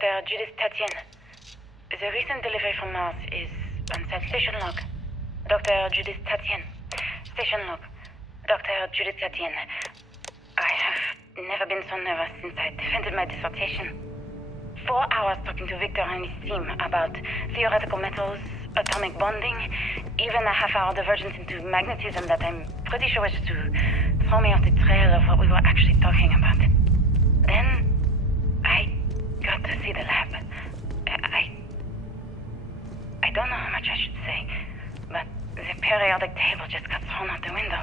Dr. Judith Tatien. The recent delivery from Mars is on set station log. Dr. Judith Tatien. Station log. Dr. Judith Tatien. I have never been so nervous since I defended my dissertation. 4 hours talking to Victor and his team about theoretical metals, atomic bonding, even a half-hour divergence into magnetism that I'm pretty sure was to throw me off the trail of what we were actually talking about. Then, I got to see the lab. I don't know how much I should say, but the periodic table just got thrown out the window.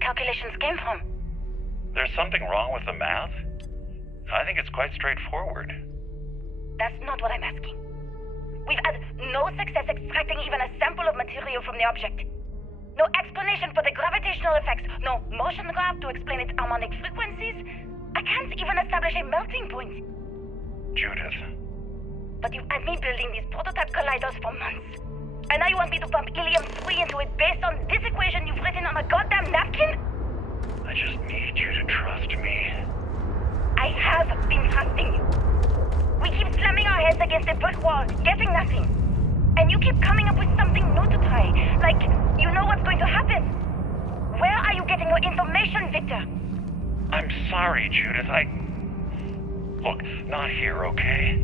Calculations came from. There's something wrong with the math? I think it's quite straightforward. That's not what I'm asking. We've had no success extracting even a sample of material from the object. No explanation for the gravitational effects, no motion graph to explain its harmonic frequencies. I can't even establish a melting point. Judith. But you've had me building these prototype colliders for months. And now you want me to pump helium-3 into it based on this equation you've written on a goddamn napkin? I just need you to trust me. I have been trusting you. We keep slamming our heads against a brick wall, getting nothing. And you keep coming up with something new to try. Like, you know what's going to happen. Where are you getting your information, Victor? I'm sorry, Judith. Look, not here, okay?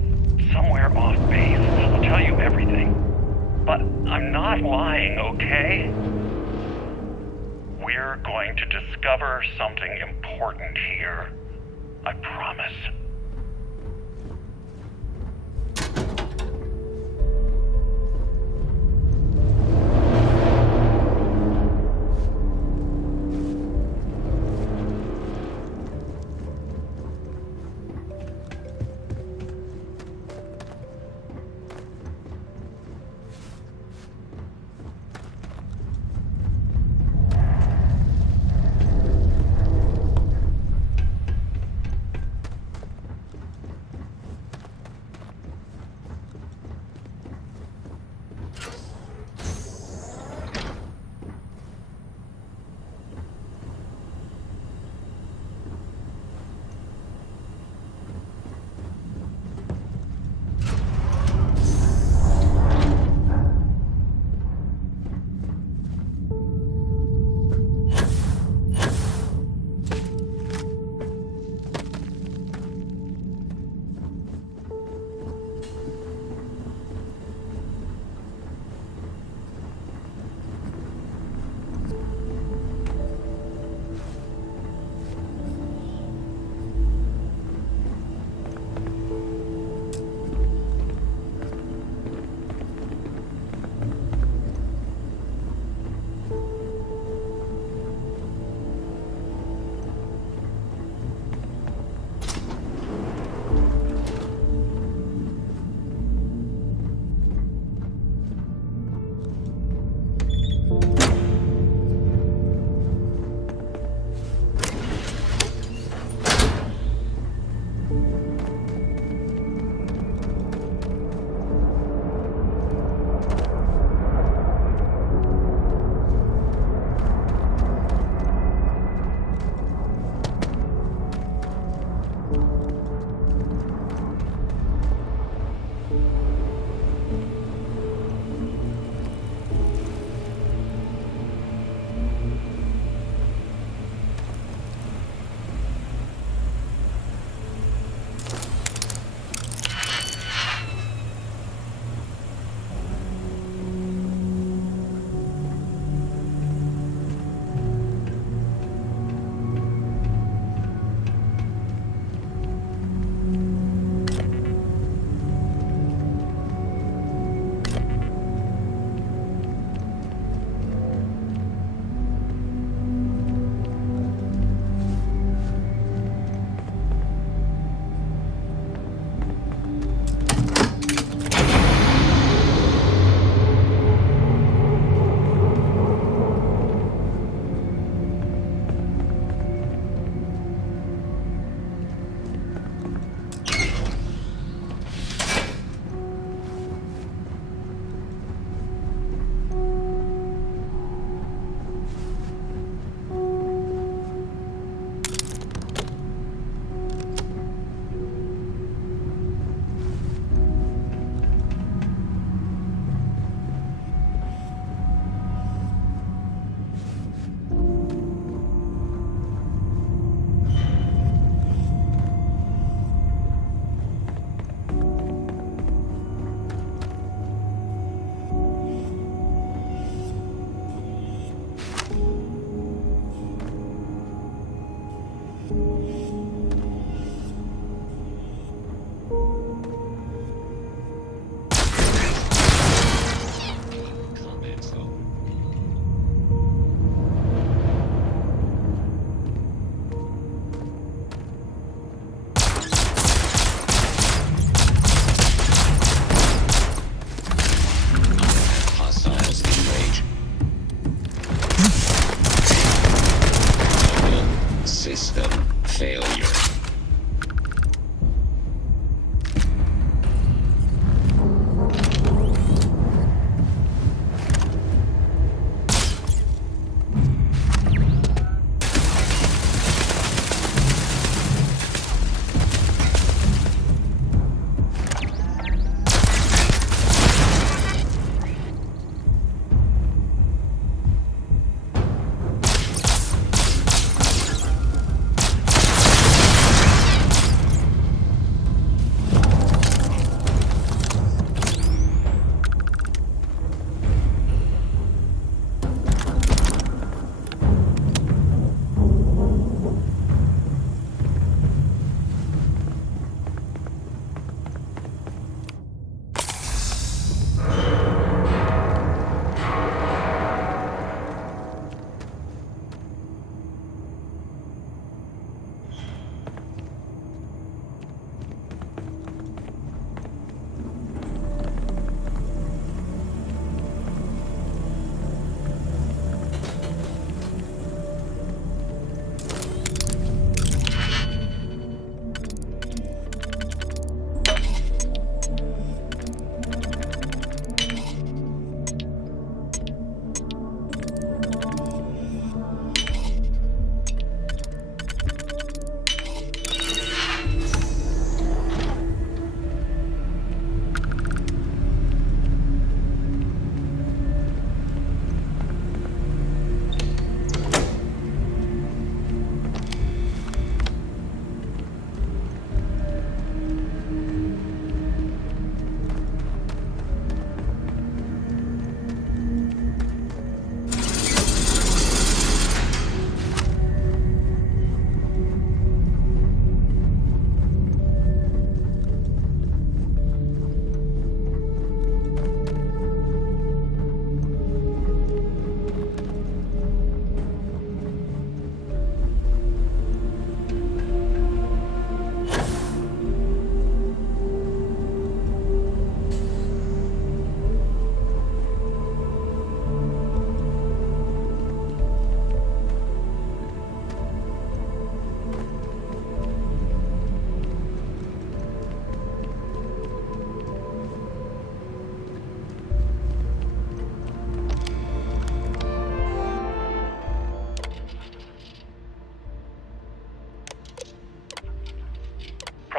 Somewhere off base. I'll tell you everything. But I'm not lying, okay? We're going to discover something important here. I promise.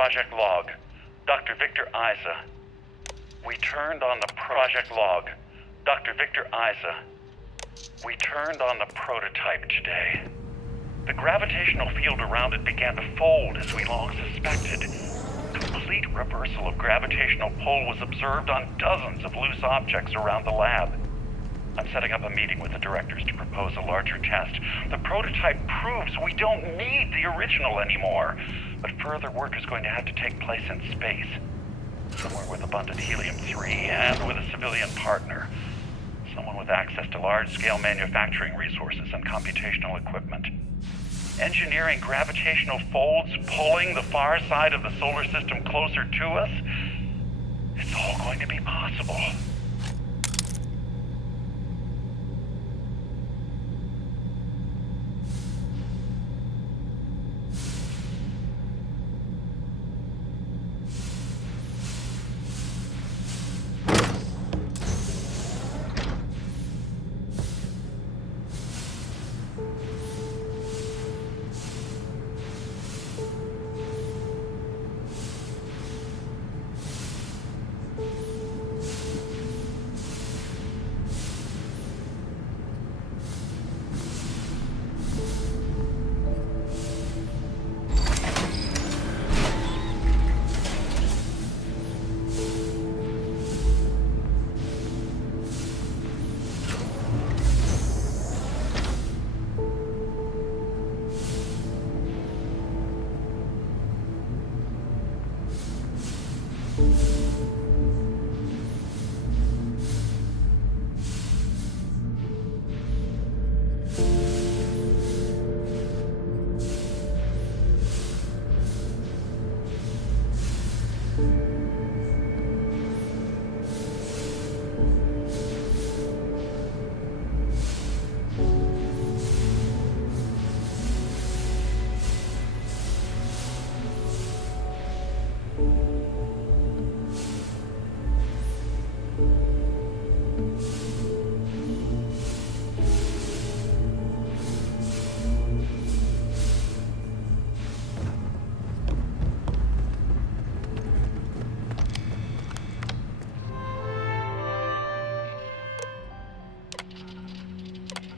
Project Log. Dr. Victor Isa. We turned on the Project Log. Dr. Victor Isa. We turned on the prototype today. The gravitational field around it began to fold as we long suspected. Complete reversal of gravitational pull was observed on dozens of loose objects around the lab. I'm setting up a meeting with the directors to propose a larger test. The prototype proves we don't need the original anymore, but further work is going to have to take place in space. Somewhere with abundant helium-3 and with a civilian partner. Someone with access to large-scale manufacturing resources and computational equipment. Engineering gravitational folds pulling the far side of the solar system closer to us, it's all going to be possible.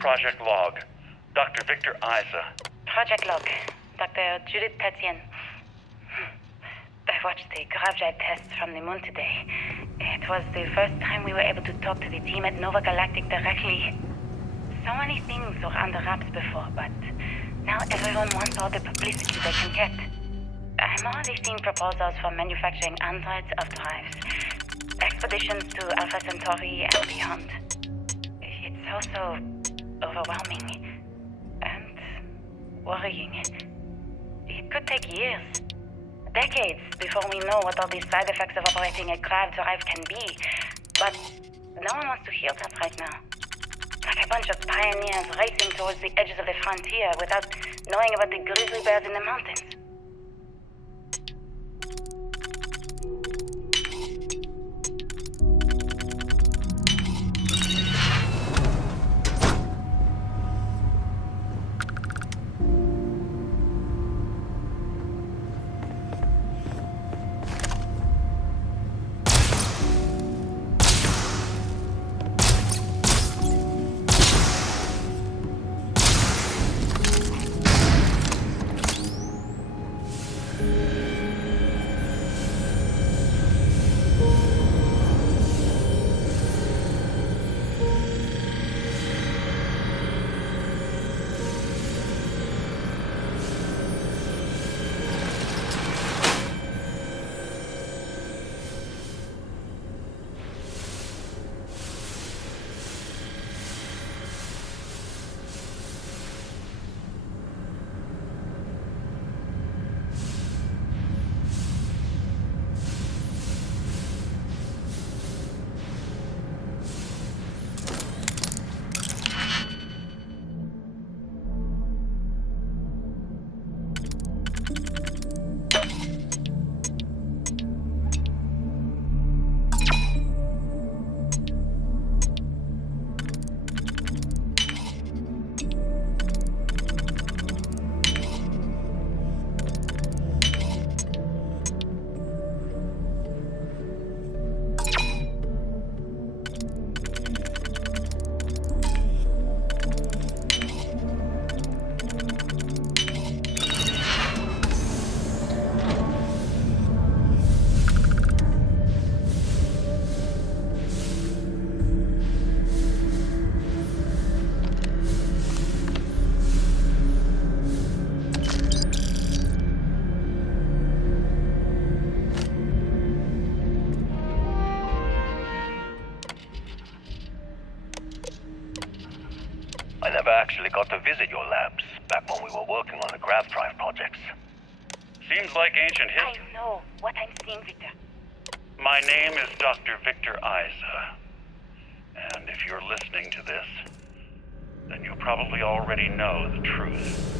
Project Log. Dr. Victor Isa. Project Log. Dr. Judith Tatien. I watched the gravjite tests from the moon today. It was the first time we were able to talk to the team at Nova Galactic directly. So many things were under wraps before, but now everyone wants all the publicity they can get. I'm already seeing proposals for manufacturing androids of drives, expeditions to Alpha Centauri and beyond. It's also overwhelming and worrying. It could take years, decades, before we know what all these side effects of operating a grav drive can be. But no one wants to hear that right now. Like a bunch of pioneers racing towards the edges of the frontier without knowing about the grizzly bears in the mountains. actually got to visit your labs back when we were working on the grav drive projects. Seems like ancient I history. know what I'm seeing, Victor. My name is Dr. Victor Isa. And if you're listening to this, then you probably already know the truth.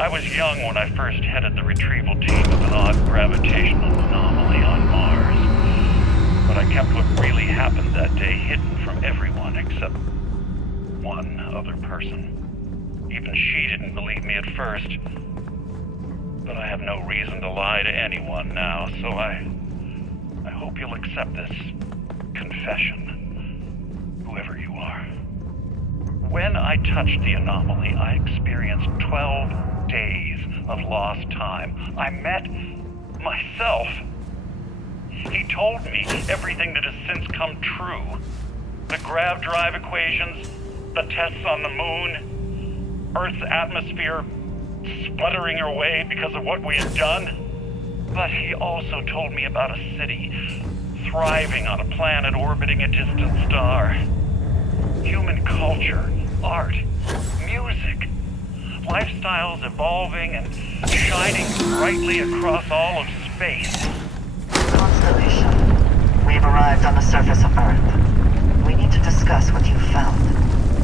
I was young when I first headed the retrieval team of an odd gravitational anomaly on Mars. But I kept what really happened that day hidden from everyone except one other person. Even she didn't believe me at first. But I have no reason to lie to anyone now, so I hope you'll accept this confession, whoever you are. When I touched the anomaly, I experienced 12 days of lost time. I met myself. He told me everything that has since come true. The grav drive equations, the tests on the moon, Earth's atmosphere sputtering away because of what we had done. But he also told me about a city thriving on a planet orbiting a distant star. Human culture, art, music, lifestyles evolving and shining brightly across all of space. Constellation, we've arrived on the surface of Earth. We need to discuss what you found.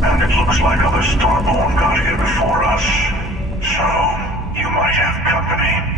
And it looks like other Starborn got here before us. So, you might have company.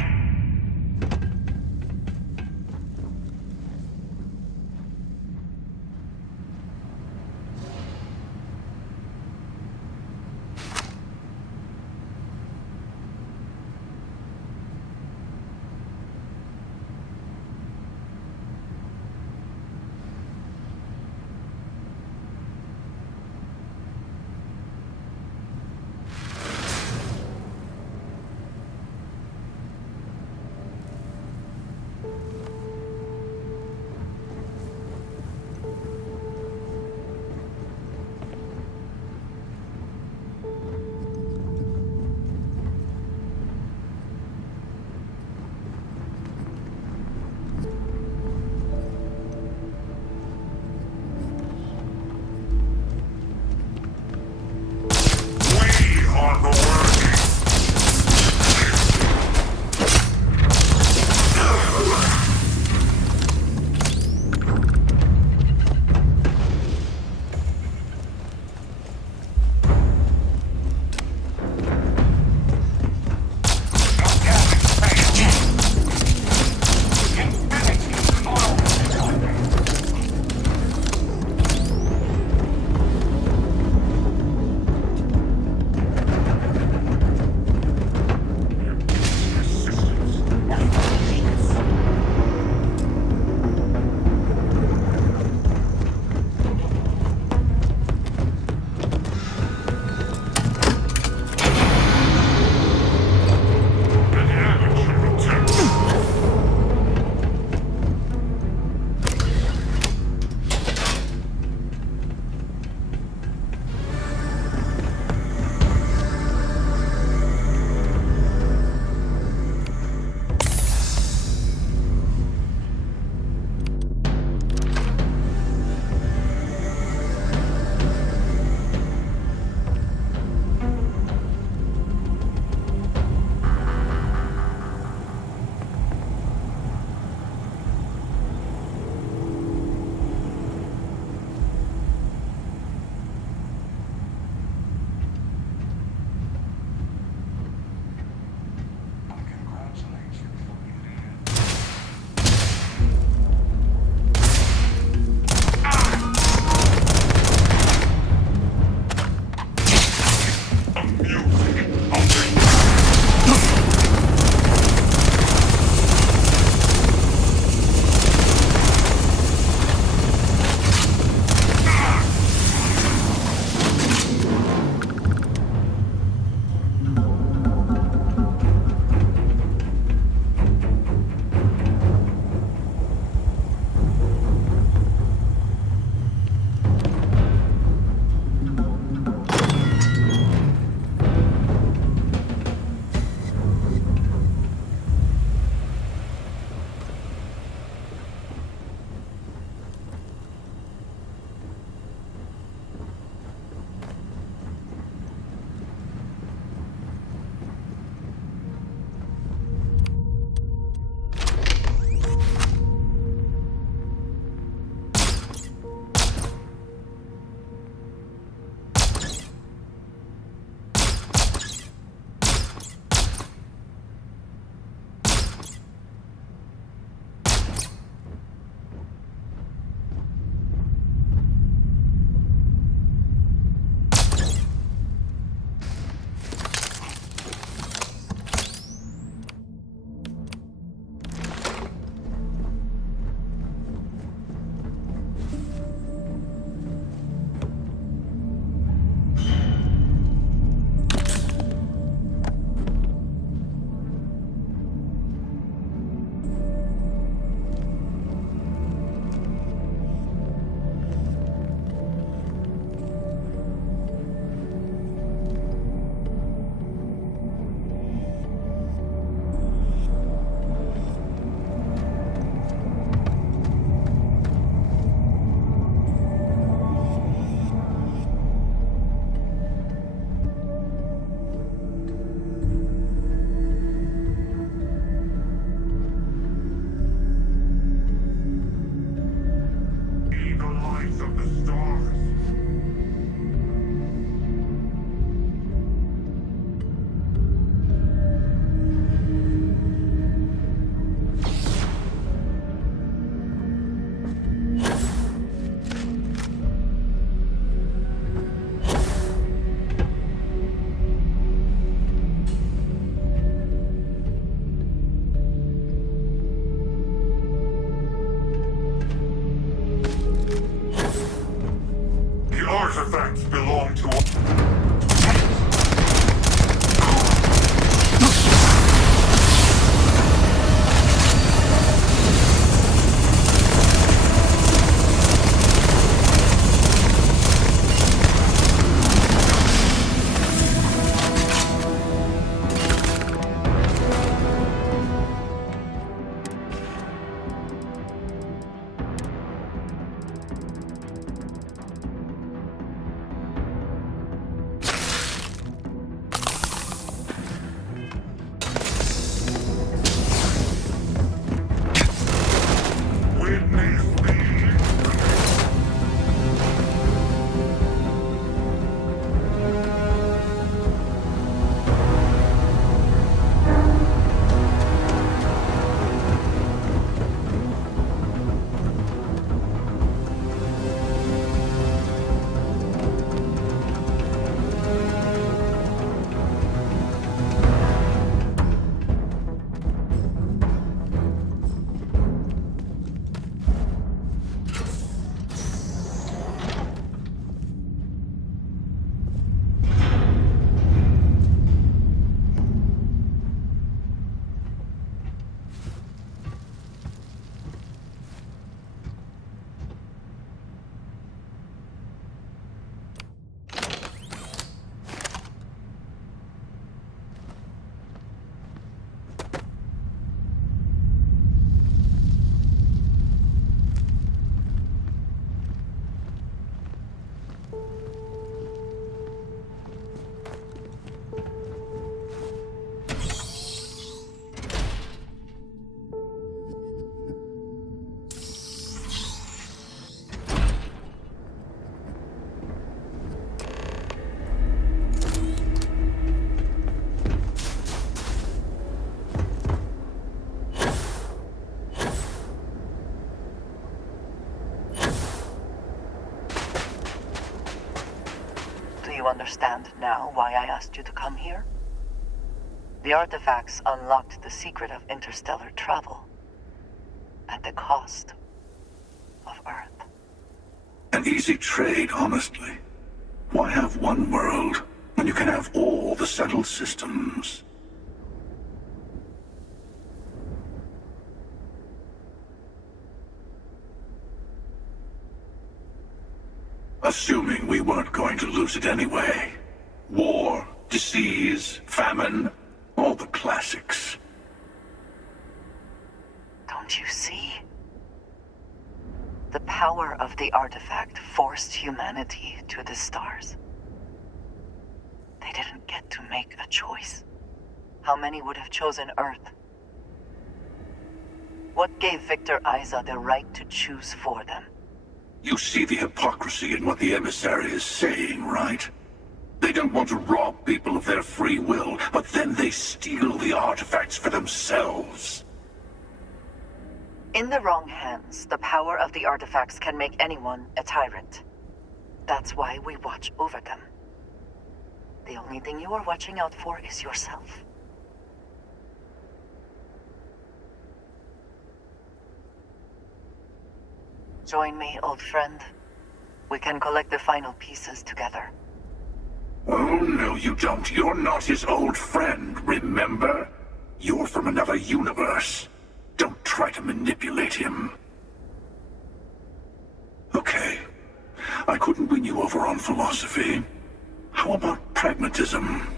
voice of the stars. The artifacts belong to us. Witness me. Do you understand now why I asked you to come here? The artifacts unlocked the secret of interstellar travel at the cost of Earth. An easy trade, honestly. Why have one world when you can have all the settled systems? Assuming we weren't going to lose it anyway. War, disease, famine, all the classics. Don't you see? The power of the artifact forced humanity to the stars. They didn't get to make a choice. How many would have chosen Earth? What gave Victor Isa the right to choose for them? You see the hypocrisy in what the emissary is saying, right? They don't want to rob people of their free will, but then they steal the artifacts for themselves. In the wrong hands, the power of the artifacts can make anyone a tyrant. That's why we watch over them. The only thing you are watching out for is yourself. Join me, old friend. We can collect the final pieces together. Oh, no, you don't. You're not his old friend, remember? You're from another universe. Don't try to manipulate him. Okay. I couldn't win you over on philosophy. How about pragmatism?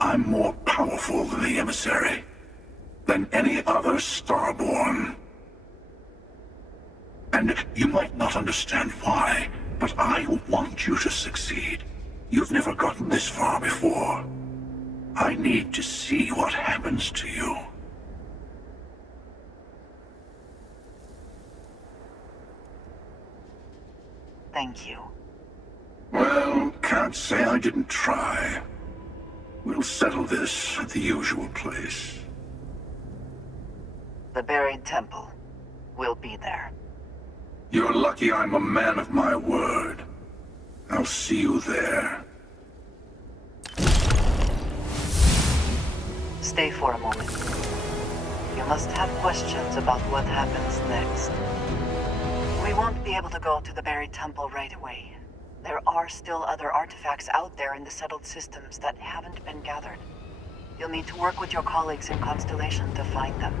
I'm more powerful than the emissary. Than any other Starborn. And you might not understand why, but I want you to succeed. You've never gotten this far before. I need to see what happens to you. thank you. Well, can't say I didn't try. We'll settle this at the usual place. The buried temple will be there. You're lucky I'm a man of my word. I'll see you there. Stay for a moment. You must have questions about what happens next. We won't be able to go to the buried temple right away. There are still other artifacts out there in the settled systems that haven't been gathered. You'll need to work with your colleagues in Constellation to find them.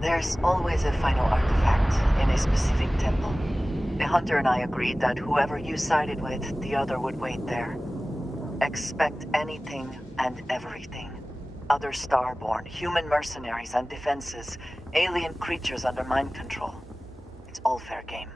There's always a final artifact in a specific temple. The Hunter and I agreed that whoever you sided with, the other would wait there. Expect anything and everything. Other Starborn, human mercenaries and defenses, alien creatures under mind control. It's all fair game.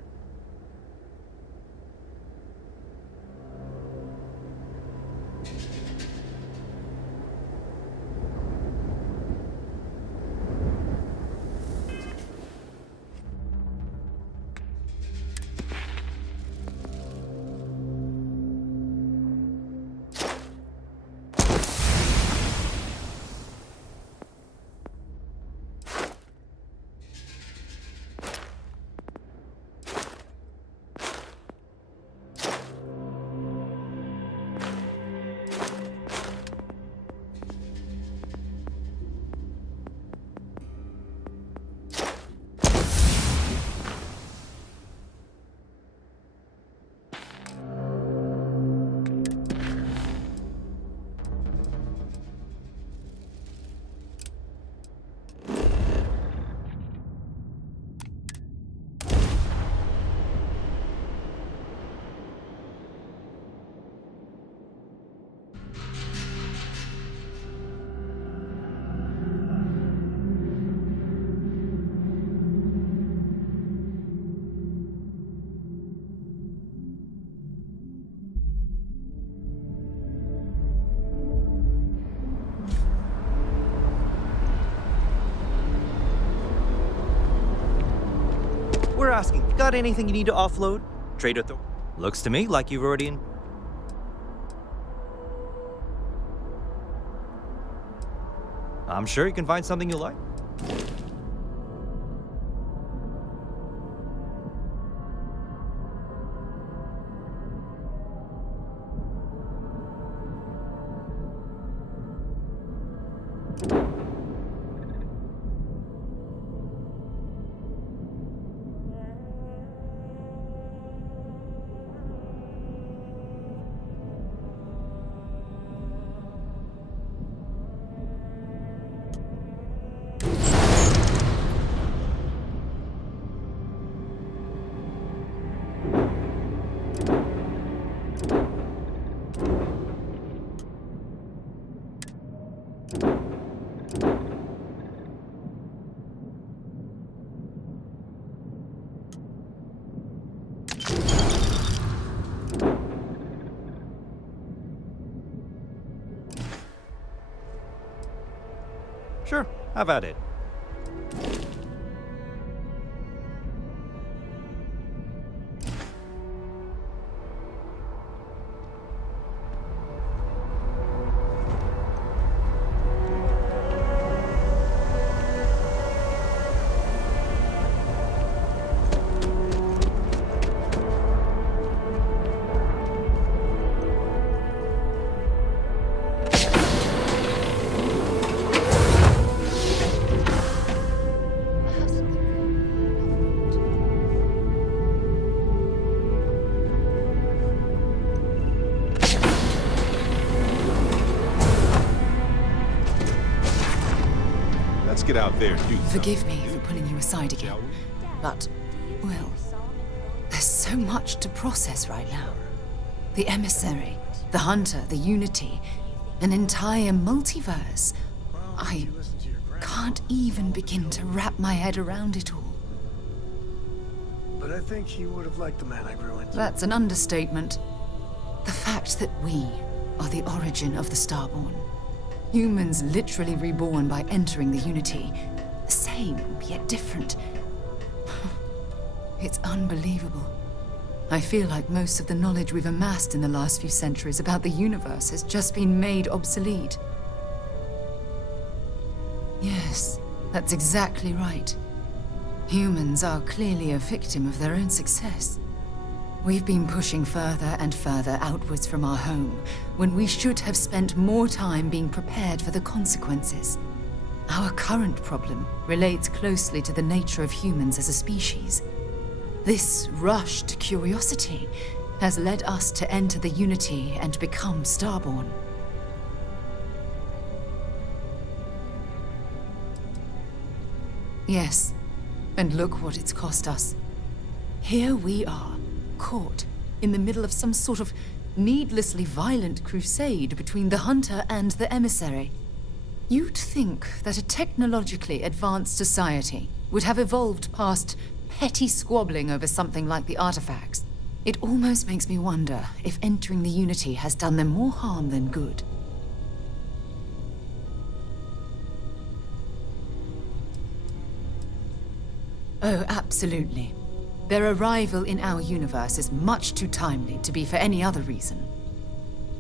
We're asking, got anything you need to offload? Trader looks to me like you've already I'm sure you can find something you like. Sure, have at it. Get out there, do Forgive me for pulling you aside again, but, well, there's so much to process right now. The Emissary, the Hunter, the Unity, an entire multiverse. I can't even begin to wrap my head around it all. But I think he would have liked the man I grew into. That's an understatement. The fact that we are the origin of the Starborn. Humans literally reborn by entering the Unity. The same, yet different. It's unbelievable. I feel like most of the knowledge we've amassed in the last few centuries about the universe has just been made obsolete. Yes, that's exactly right. Humans are clearly a victim of their own success. We've been pushing further and further outwards from our home, when we should have spent more time being prepared for the consequences. Our current problem relates closely to the nature of humans as a species. This rushed curiosity has led us to enter the Unity and become Starborn. Yes, and look what it's cost us. Here we are, caught in the middle of some sort of needlessly violent crusade between the Hunter and the Emissary. You'd think that a technologically advanced society would have evolved past petty squabbling over something like the artifacts. It almost makes me wonder if entering the Unity has done them more harm than good. Oh, absolutely. Their arrival in our universe is much too timely to be for any other reason.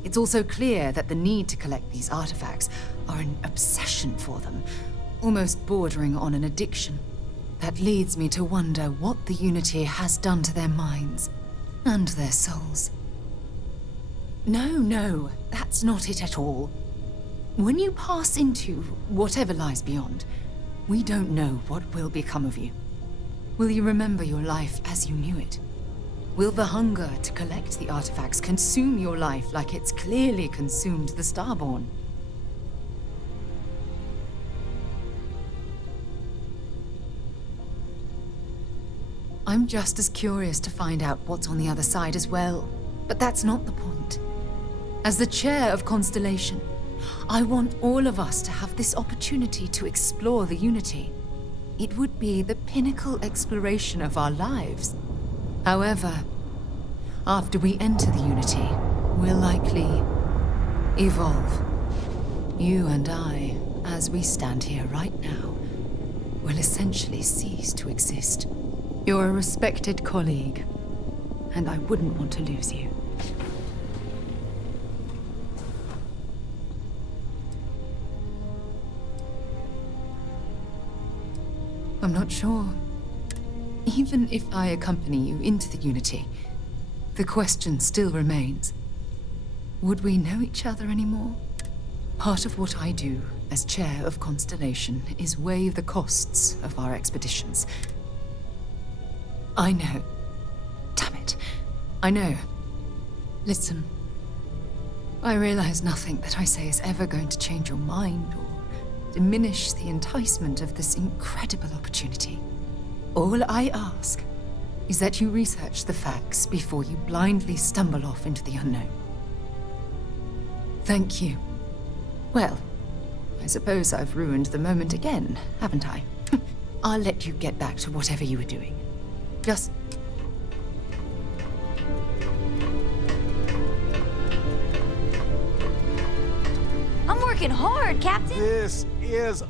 It's also clear that the need to collect these artifacts are an obsession for them, almost bordering on an addiction. That leads me to wonder what the Unity has done to their minds and their souls. No, that's not it at all. When you pass into whatever lies beyond, we don't know what will become of you. Will you remember your life as you knew it? Will the hunger to collect the artifacts consume your life like it's clearly consumed the Starborn? I'm just as curious to find out what's on the other side as well, but that's not the point. As the chair of Constellation, I want all of us to have this opportunity to explore the Unity. It would be the pinnacle exploration of our lives. However, after we enter the Unity, we'll likely evolve. You and I, as we stand here right now, will essentially cease to exist. You're a respected colleague, and I wouldn't want to lose you. I'm not sure. Even if I accompany you into the Unity, the question still remains. Would we know each other anymore? Part of what I do as chair of Constellation is weigh the costs of our expeditions. I know. Damn it. I know. Listen. I realize nothing that I say is ever going to change your mind or diminish the enticement of this incredible opportunity. All I ask is that you research the facts before you blindly stumble off into the unknown. Thank you. Well, I suppose I've ruined the moment again, haven't I? I'll let you get back to whatever you were doing. Just... I'm working hard, Captain. This is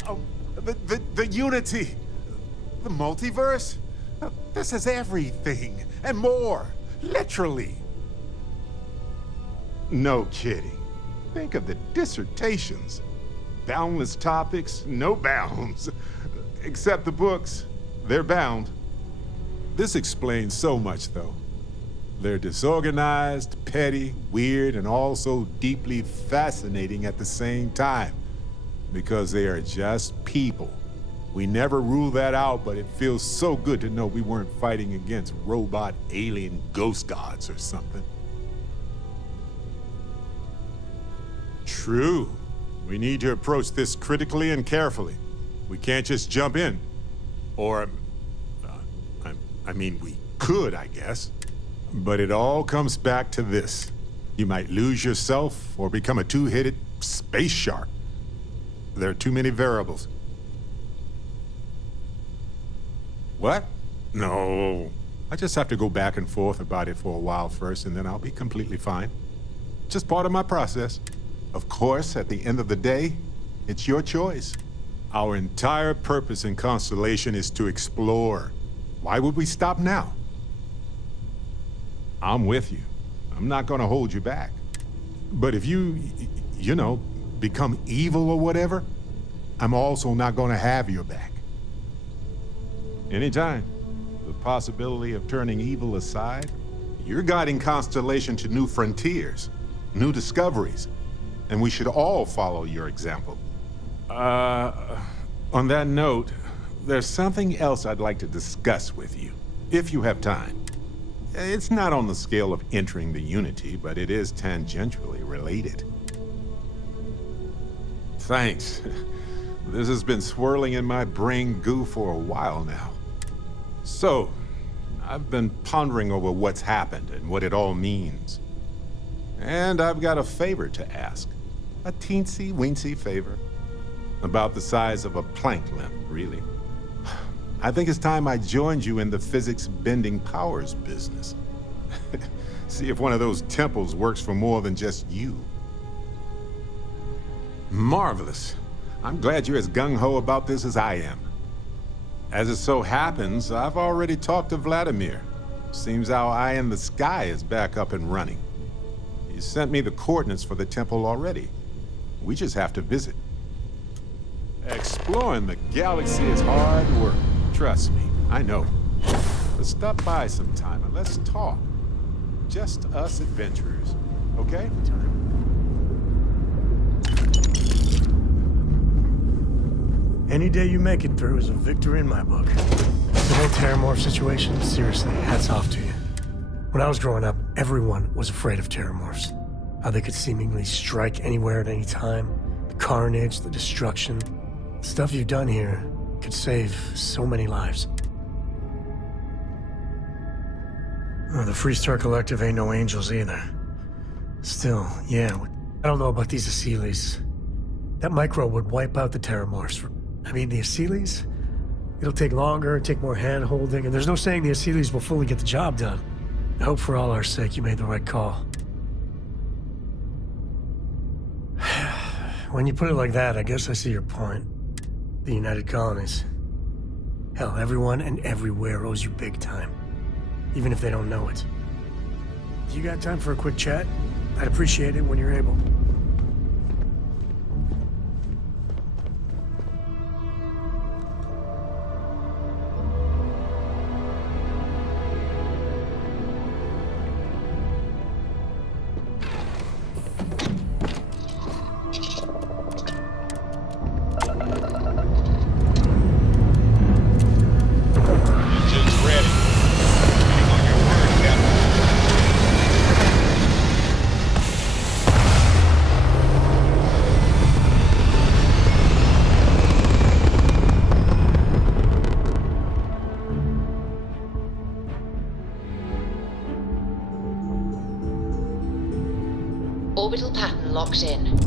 the Unity. The multiverse. This is everything and more. Literally. No kidding. Think of the dissertations. Boundless topics, no bounds. Except the books. They're bound. This explains so much, though. They're disorganized, petty, weird, and also deeply fascinating at the same time. Because they are just people. We never rule that out, but it feels so good to know we weren't fighting against robot alien ghost gods or something. True. We need to approach this critically and carefully. We can't just jump in. Or, I mean, we could, I guess. But it all comes back to this. You might lose yourself or become a two-headed space shark. There are too many variables. What? No. I just have to go back and forth about it for a while first, and then I'll be completely fine. Just part of my process. Of course, at the end of the day, it's your choice. Our entire purpose in Constellation is to explore. Why would we stop now? I'm with you. I'm not gonna hold you back. But if you know, become evil or whatever, I'm also not gonna have your back. Anytime. The possibility of turning evil aside, you're guiding Constellation to new frontiers, new discoveries, and we should all follow your example. On that note, there's something else I'd like to discuss with you, if you have time. It's not on the scale of entering the Unity, but it is tangentially related. Thanks. This has been swirling in my brain goo for a while now. So, I've been pondering over what's happened and what it all means. And I've got a favor to ask. A teensy-weensy favor. About the size of a plank length, really. I think it's time I joined you in the physics-bending powers business. See if one of those temples works for more than just you. Marvelous. I'm glad you're as gung-ho about this as I am. As it so happens, I've already talked to Vladimir. Seems our eye in the sky is back up and running. He sent me the coordinates for the temple already. We just have to visit. Exploring the galaxy is hard work. Trust me, I know. But stop by sometime and let's talk. Just us adventurers, okay? Any day you make it through is a victory in my book. The whole Terramorph situation, seriously, hats off to you. When I was growing up, everyone was afraid of Terramorphs. How they could seemingly strike anywhere at any time. The carnage, the destruction. The stuff you've done here could save so many lives. Oh, the Freestar Collective ain't no angels either. Still, yeah, I don't know about these Asylees. That microbe would wipe out the Terramorphs. I mean, the Asylees? It'll take longer, take more hand-holding, and there's no saying the Asylees will fully get the job done. I hope for all our sake you made the right call. When you put it like that, I guess I see your point. The United Colonies. Hell, everyone and everywhere owes you big time. Even if they don't know it. You got time for a quick chat? I'd appreciate it when you're able. Orbital pattern locked in.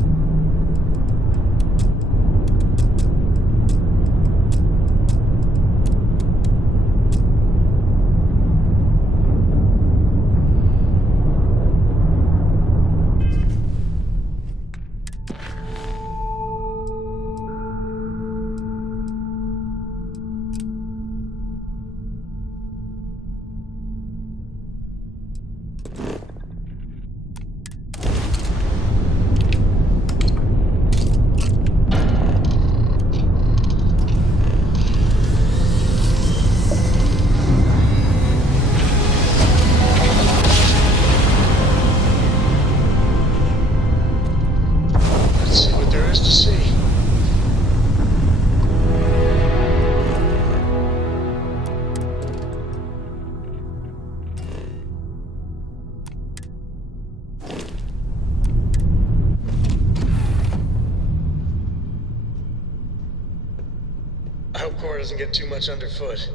I hope Cora doesn't get too much underfoot.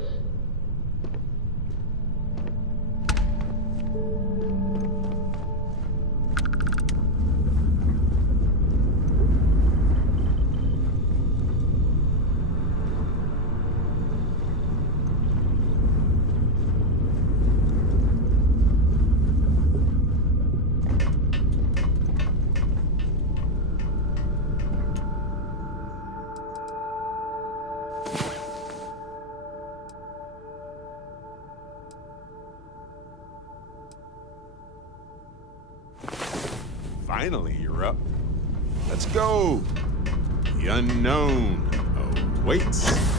Finally, you're up. Let's go. The unknown awaits.